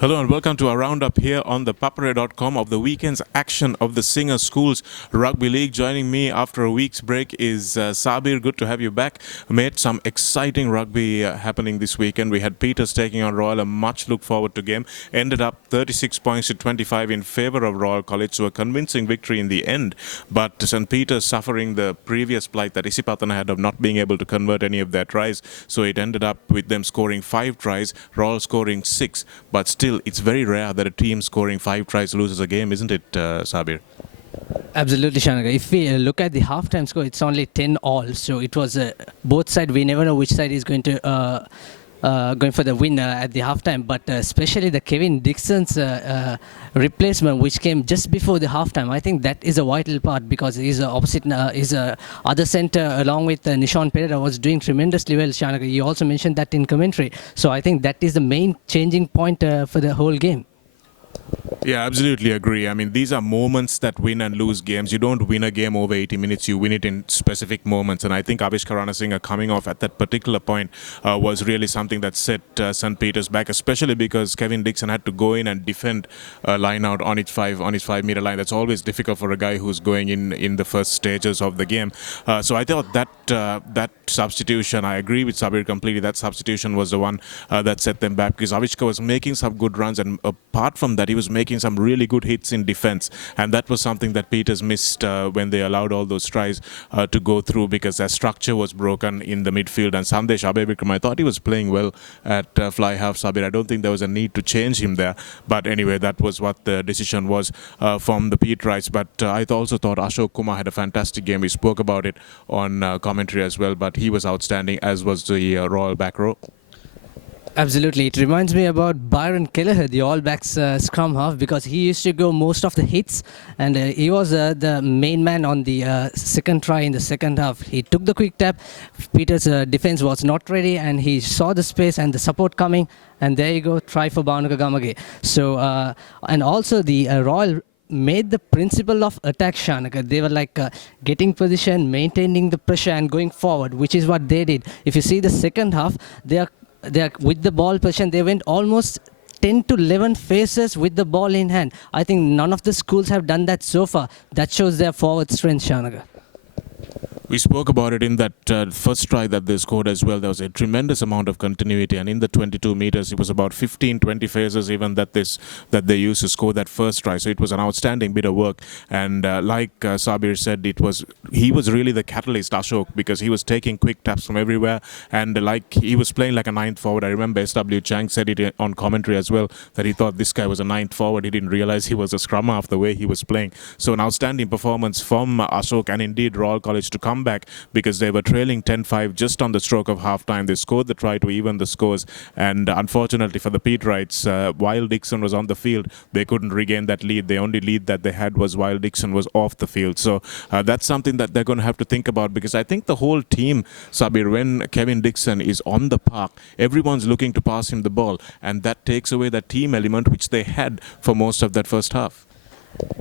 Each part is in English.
Hello and welcome to our roundup here on ThePapare.com of the weekend's action of the Singer Schools Rugby League. Joining me after a week's break is Saabir. Good to have you back. Made some exciting rugby happening this weekend. We had Peters taking on Royal, a much look forward to game. Ended up 36 points to 25 in favour of Royal College, so a convincing victory in the end. But St. Peters suffering the previous plight that Isipatana had of not being able to convert any of their tries, so it ended up with them scoring 5 tries, Royal scoring 6, but still it's very rare that a team scoring 5 tries loses a game, isn't it, Saabir? Absolutely, Shanaka. If we look at the halftime score, it's only 10 all. So it was both sides. We never know which side is going to going for the win at the halftime. But especially the Kevin Dixon's replacement, which came just before the halftime, I think that is a vital part because he's opposite. His other centre, along with Nishan Pereira, was doing tremendously well. Shanaka, you also mentioned that in commentary. So I think that is the main changing point for the whole game. Yeah, absolutely agree. I mean, these are moments that win and lose games. You don't win a game over 80 minutes, you win it in specific moments. And I think Avishkar Ranasinghe coming off at that particular point was really something that set St. Peters back, especially because Kevin Dixon had to go in and defend a line out on its 5-meter line. That's always difficult for a guy who's going in the first stages of the game. So I thought that substitution, I agree with Saabir completely, that substitution was the one that set them back because Avishkar was making some good runs, and apart from that, he was making some really good hits in defense, and that was something that Peters missed when they allowed all those tries to go through because their structure was broken in the midfield. And Sandesh Abebikram, I thought he was playing well at fly half. Saabir, I don't think there was a need to change him there, but anyway, that was what the decision was from the Peterites. But I also thought Ashok Kumar had a fantastic game. We spoke about it on commentary as well, but he was outstanding, as was the Royal back row. Absolutely. It reminds me about Byron Kelleher, the All Blacks scrum half, because he used to go most of the hits, and he was the main man on the second try in the second half. He took the quick tap. Peter's defense was not ready, and he saw the space and the support coming, and there you go, try for Bhanuka Gamage. So, and also the Royal made the principle of attack, Shanaka. They were like getting position, maintaining the pressure and going forward, which is what they did. If you see the second half, they are with the ball position, they went almost 10 to 11 phases with the ball in hand. I think none of the schools have done that so far. That shows their forward strength, Shanaka. We spoke about it in that first try that they scored as well. There was a tremendous amount of continuity, and in the 22 meters, it was about 15-20 phases even that they used to score that first try. So it was an outstanding bit of work. And like Saabir said, he was really the catalyst, Ashok, because he was taking quick taps from everywhere, and like he was playing like a ninth forward. I remember S.W. Chang said it on commentary as well, that he thought this guy was a ninth forward. He didn't realize he was a scrum half the way he was playing. So an outstanding performance from Ashok, and indeed Royal College to come back because they were trailing 10-5 just on the stroke of half-time. They scored the try to even the scores, and unfortunately for the Peterites, while Dixon was on the field, they couldn't regain that lead. The only lead that they had was while Dixon was off the field. So that's something that they're going to have to think about, because I think the whole team, Saabir, when Kevin Dixon is on the park, everyone's looking to pass him the ball, and that takes away that team element which they had for most of that first half.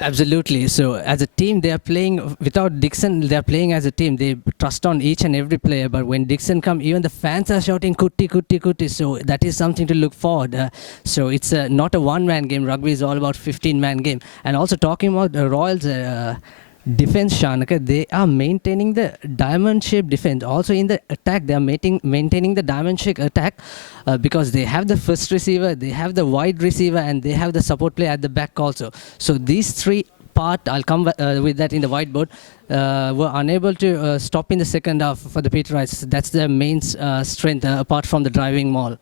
Absolutely. So as a team, they are playing without Dixon. They are playing as a team. They trust on each and every player. But when Dixon comes, even the fans are shouting "Kutti, Kutti, Kutti." So that is something to look forward. So it's not a one-man game. Rugby is all about 15-man game. And also talking about the Royals. Defense, Shanaka, they are maintaining the diamond-shaped defense. Also in the attack, they are maintaining the diamond-shaped attack because they have the first receiver, they have the wide receiver, and they have the support player at the back also. So these three part, I'll come with that in the whiteboard, were unable to stop in the second half for the Peterites. That's their main strength apart from the driving maul.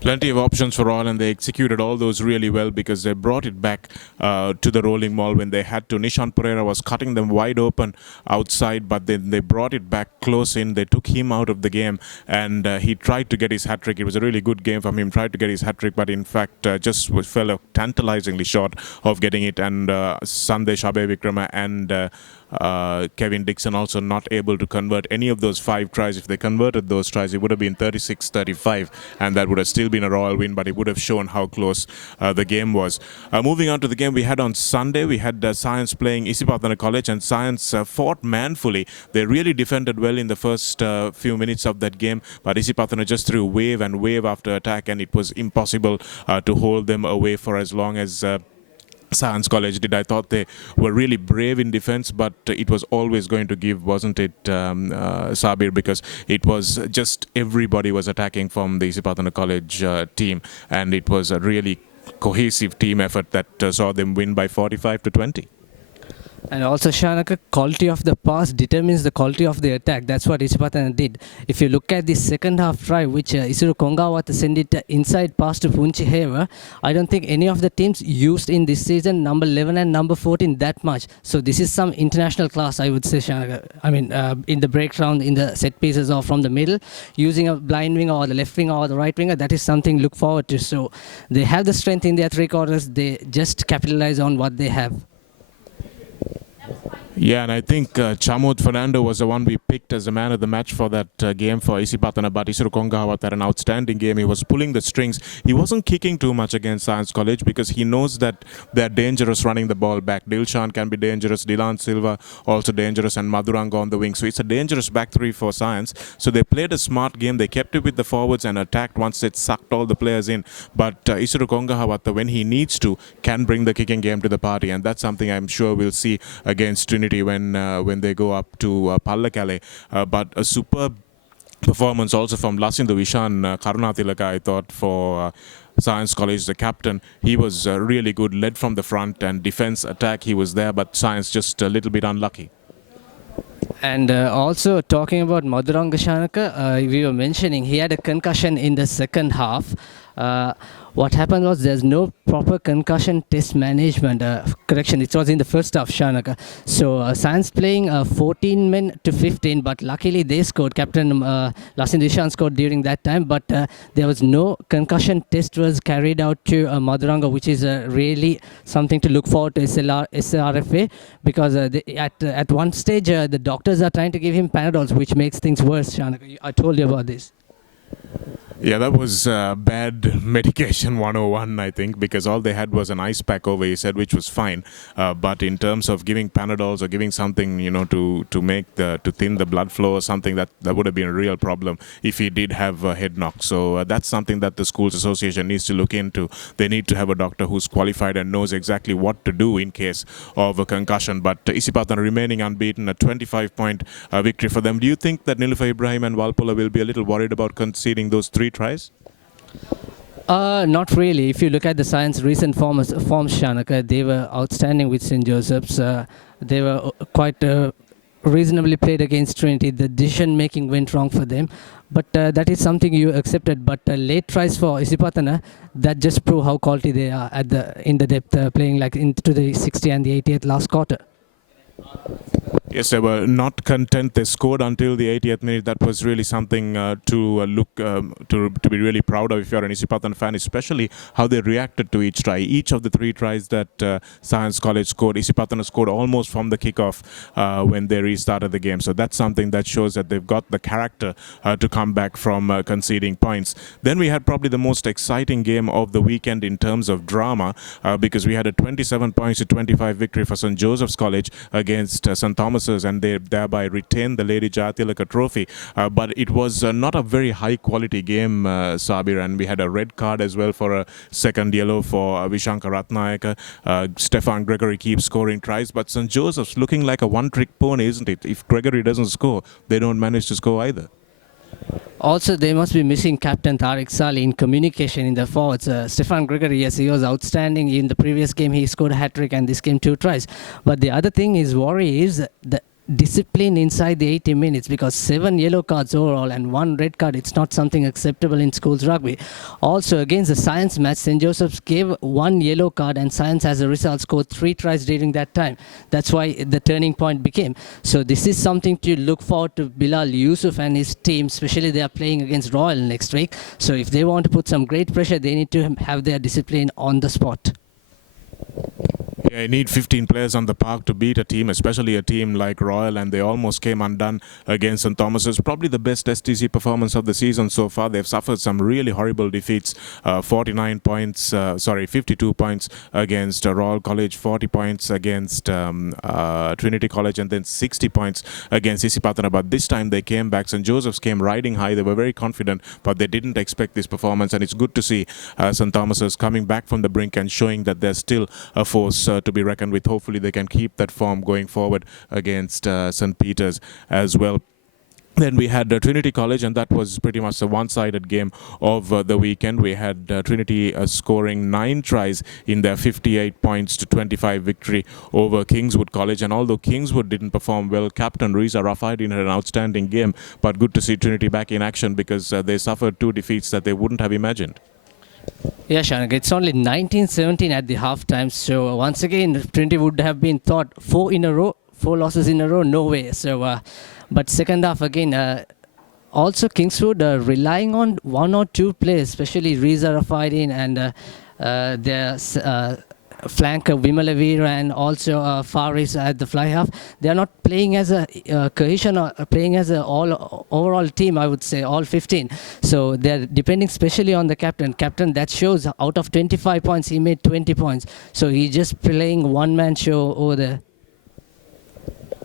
Plenty of options for Royal, and they executed all those really well because they brought it back to the rolling maul when they had to. Nishan Pereira was cutting them wide open outside, but then they brought it back close in. They took him out of the game, and he tried to get his hat-trick. It was a really good game from him, tried to get his hat-trick, but in fact just fell tantalizingly short of getting it. And Sandesh Abebikram and Kevin Dixon also not able to convert any of those 5 tries. If they converted those tries, it would have been 36-35, and that would have still been a royal win, but it would have shown how close the game was. Moving on to the game we had on Sunday, we had Science playing Isipatana College, and Science fought manfully. They really defended well in the first few minutes of that game, but Isipatana just threw wave and wave after attack, and it was impossible to hold them away for as long as Science College did. I thought they were really brave in defense, but it was always going to give, wasn't it, Saabir? Because it was just everybody was attacking from the Isipatana College team, and it was a really cohesive team effort that saw them win by 45-20. And also, Shanaka, quality of the pass determines the quality of the attack. That's what Isipatana did. If you look at the second half try, which Isuru Kongawata sent it inside pass to Punchi Heva, I don't think any of the teams used in this season number 11 and number 14 that much. So this is some international class, I would say, Shanaka. I mean, in the break round, in the set pieces or from the middle, using a blind winger or the left winger or the right winger, that is something to look forward to. So they have the strength in their 3 quarters. They just capitalize on what they have. Yeah, and I think Chamod Fernando was the one we picked as the man of the match for that game for Isipatana, but Isuru Kongawat had an outstanding game. He was pulling the strings. He wasn't kicking too much against Science College because he knows that they're dangerous running the ball back. Dilshan can be dangerous, Dilan Silva also dangerous, and Madhuranga on the wing. So it's a dangerous back 3 for Science. So they played a smart game. They kept it with the forwards and attacked once it sucked all the players in. But Isuru Kongawat, when he needs to, can bring the kicking game to the party, and that's something I'm sure we'll see against Trinity when they go up to Pallakale. But a superb performance also from Lasindu Vishan Karunathilaka, I thought, for Science College, the captain. He was really good, led from the front, and defense attack, he was there, but Science just a little bit unlucky. And also talking about Madhuranga, Shanaka, we were mentioning he had a concussion in the second half. What happened was there's no proper concussion test management. Correction, it was in the first half, Shanaka. So Science playing 14 men to 15, but luckily they scored. Captain Lasin Dishan scored during that time, but there was no concussion test was carried out to Madhuranga, which is really something to look forward to SRFA, because at one stage the doctors are trying to give him Panadols, which makes things worse, Shanaka. I told you about this. Yeah, that was bad medication 101, I think, because all they had was an ice pack over, he said, which was fine. But in terms of giving Panadols or giving something, to thin the blood flow or something, that would have been a real problem if he did have a head knock. So that's something that the Schools Association needs to look into. They need to have a doctor who's qualified and knows exactly what to do in case of a concussion. But Isipatana remaining unbeaten, a 25-point victory for them. Do you think that Nilufer Ibrahim and Walpola will be a little worried about conceding those 3 tries? Not really. If you look at the Science recent forms, Shanaka, they were outstanding with St. Joseph's. They were quite reasonably played against Trinity. The decision making went wrong for them, but that is something you accepted. But late tries for Isipatana, that just prove how quality they are in the depth, playing like into the 60 and the 80th last quarter. Yes, they were not content. They scored until the 80th minute. That was really something to be really proud of if you're an Isipatana fan, especially how they reacted to each try. Each of the 3 tries that Science College scored, Isipatana scored almost from the kickoff when they restarted the game. So that's something that shows that they've got the character to come back from conceding points. Then we had probably the most exciting game of the weekend in terms of drama, because we had a 27 points to 25 victory for St. Joseph's College against St. Thomas's, and they thereby retained the Lady Jayatilaka trophy. But it was not a very high quality game, Saabir, and we had a red card as well for a second yellow for Vishanka Ratnayaka. Stefan Gregory keeps scoring tries, but St. Joseph's looking like a one-trick pony, isn't it? If Gregory doesn't score, they don't manage to score either. Also, they must be missing Captain Tariq Saleh in communication in the forwards. Stefan Gregory, yes, he was outstanding. In the previous game, he scored a hat-trick, and this game 2 tries. But the other thing is worry is the discipline inside the 80 minutes, because 7 yellow cards overall and 1 red card, it's not something acceptable in schools rugby. Also, against the Science match, St. Joseph's gave 1 yellow card, and Science as a result scored 3 tries during that time. That's why the turning point became. So this is something to look forward to Bilal Yusuf and his team, especially they are playing against Royal next week. So if they want to put some great pressure, they need to have their discipline on the spot. I need 15 players on the park to beat a team, especially a team like Royal, and they almost came undone against St. Thomas's. Probably the best STC performance of the season so far. They've suffered some really horrible defeats. 52 points against Royal College, 40 points against Trinity College, and then 60 points against Isipatana. But this time they came back. St. Joseph's came riding high. They were very confident, but they didn't expect this performance. And it's good to see St. Thomas's coming back from the brink and showing that they're still a force to be reckoned with. Hopefully they can keep that form going forward against St. Peter's as well. Then we had Trinity College, and that was pretty much a one-sided game of the weekend. We had Trinity scoring 9 tries in their 58 points to 25 victory over Kingswood College. And although Kingswood didn't perform well, Captain Riza Rafaidin had an outstanding game. But good to see Trinity back in action, because they suffered 2 defeats that they wouldn't have imagined. Yeah, Shanaka, it's only 19-17 at the halftime. So once again, Trinity would have been thought 4 losses in a row, no way. So, but second half again, also Kingswood relying on 1 or 2 players, especially Riza Rafaidin and their flanker Vimalavir and also Faris at the fly half. They are not playing as a cohesion or playing as a overall team, I would say, all 15. So they're depending especially on the captain. Captain, that shows out of 25 points, he made 20 points. So he's just playing one-man show over there.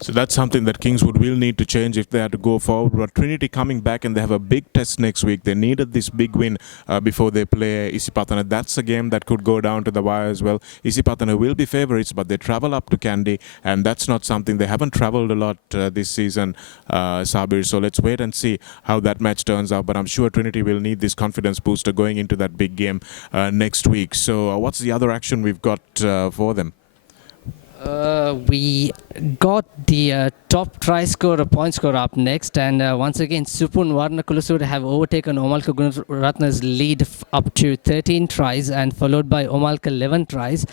So that's something that Kingswood will need to change if they are to go forward. But Trinity coming back, and they have a big test next week. They needed this big win before they play Isipatana. That's a game that could go down to the wire as well. Isipatana will be favourites, but they travel up to Kandy, and that's not something. They haven't travelled a lot this season, Saabir. So let's wait and see how that match turns out. But I'm sure Trinity will need this confidence booster going into that big game next week. So what's the other action we've got for them? We got the top try scorer, point scorer up next, and once again Supun Warna Kulasur have overtaken Omalka Gunaratna's lead up to 13 tries, and followed by Omalka 11 tries,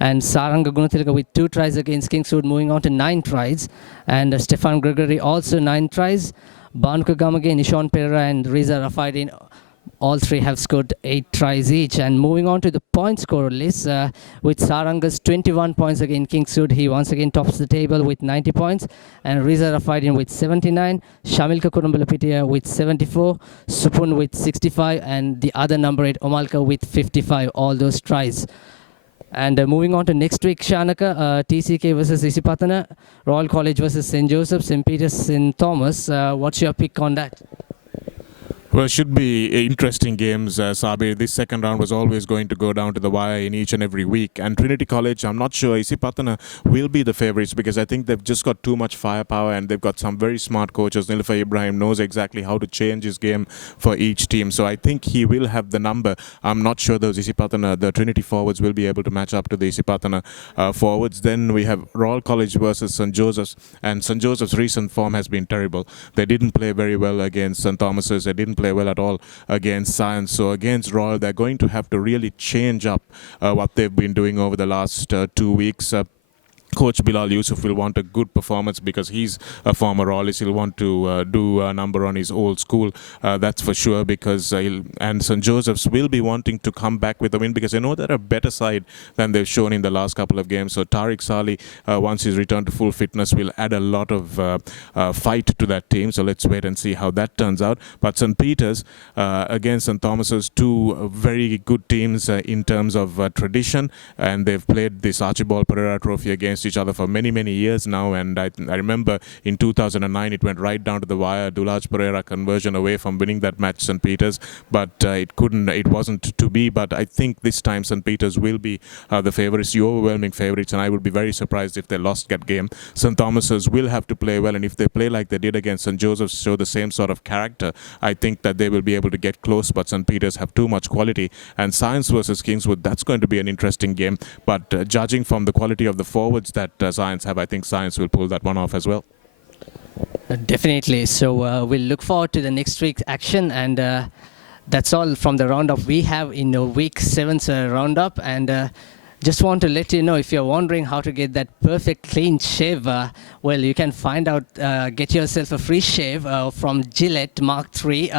and Saranga Gunathilaka with 2 tries against Kingswood, moving on to 9 tries, and Stefan Gregory also 9 tries. Banuka Gamage, Nishon Pereira and Riza Rafaidin, all 3 have scored 8 tries each. And moving on to the point scorer list, with Saranga's 21 points against Kingswood, he once again tops the table with 90 points, and Riza Rafaidin with 79, Shamilka Kurumbalapitiya with 74, Supun with 65, and the other number 8 Omalka with 55, all those tries. And moving on to next week, Shanaka, TCK versus Isipatana, Royal College versus St. Joseph, St. Peter's, St. Thomas. What's your pick on that? Well, it should be interesting games, Saabir. This second round was always going to go down to the wire in each and every week. And Trinity College, I'm not sure Isipatana will be the favourites, because I think they've just got too much firepower, and they've got some very smart coaches. Nilufar Ibrahim knows exactly how to change his game for each team. So I think he will have the number. I'm not sure those Isipatana, the Trinity forwards, will be able to match up to the Isipatana forwards. Then we have Royal College versus St. Joseph's, and St. Joseph's recent form has been terrible. They didn't play very well against St. Thomas's. They didn't play well at all against Science. So against Royal, they're going to have to really change up what they've been doing over the last 2 weeks. Coach Bilal Yusuf will want a good performance, because he's a former Royalist. He'll want to do a number on his old school, that's for sure, because and St. Joseph's will be wanting to come back with a win, because they know they're a better side than they've shown in the last couple of games. So Tariq Sali, once he's returned to full fitness, will add a lot of fight to that team. So let's wait and see how that turns out. But St. Peter's against St. Thomas's, 2 very good teams in terms of tradition, and they've played this Archibald Pereira Trophy against each other for many years now. And I remember in 2009 it went right down to the wire. Dulaj Pereira conversion away from winning that match, St. Peter's, but it wasn't to be. But I think this time St. Peter's will be the favourites, the overwhelming favourites, and I would be very surprised if they lost that game. St. Thomas's will have to play well, and if they play like they did against St. Joseph's, show the same sort of character, I think that they will be able to get close. But St. Peter's have too much quality. And Science versus Kingswood, that's going to be an interesting game, but judging from the quality of the forwards that Science have, I think Science will pull that one off as well. Definitely. So we'll look forward to the next week's action, and that's all from the roundup we have in week 7's roundup. And Just want to let you know, if you're wondering how to get that perfect clean shave, well, you can find out, get yourself a free shave from Gillette Mark III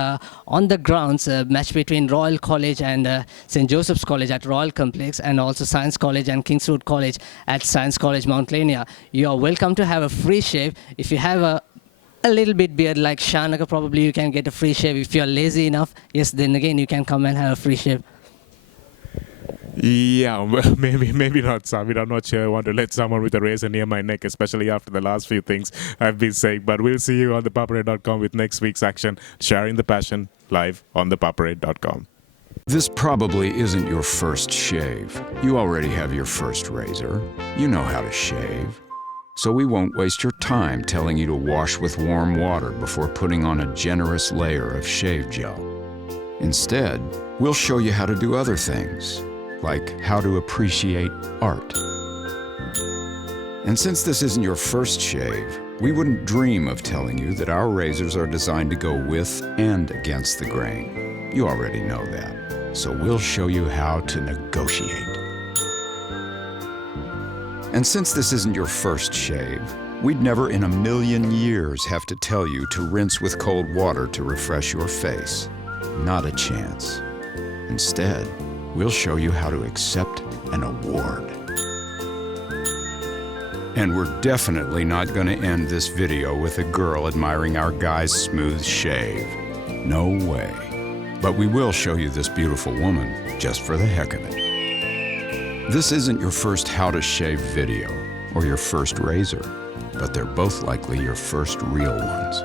on the grounds, match between Royal College and St. Joseph's College at Royal Complex, and also Science College and Kingswood College at Science College Mount Lania. You are welcome to have a free shave. If you have a little bit beard like Shanaka, probably you can get a free shave. If you're lazy enough, yes, then again you can come and have a free shave. Yeah, well, maybe not, Saabir. I'm not sure I want to let someone with a razor near my neck, especially after the last few things I've been saying. But we'll see you on ThePapare.com with next week's action, sharing the passion live on ThePapare.com. This probably isn't your first shave. You already have your first razor. You know how to shave. So we won't waste your time telling you to wash with warm water before putting on a generous layer of shave gel. Instead, we'll show you how to do other things, like how to appreciate art. And since this isn't your first shave, we wouldn't dream of telling you that our razors are designed to go with and against the grain. You already know that. So we'll show you how to negotiate. And since this isn't your first shave, we'd never in a million years have to tell you to rinse with cold water to refresh your face. Not a chance. Instead, we'll show you how to accept an award. And we're definitely not going to end this video with a girl admiring our guy's smooth shave. No way. But we will show you this beautiful woman just for the heck of it. This isn't your first how to shave video or your first razor, but they're both likely your first real ones.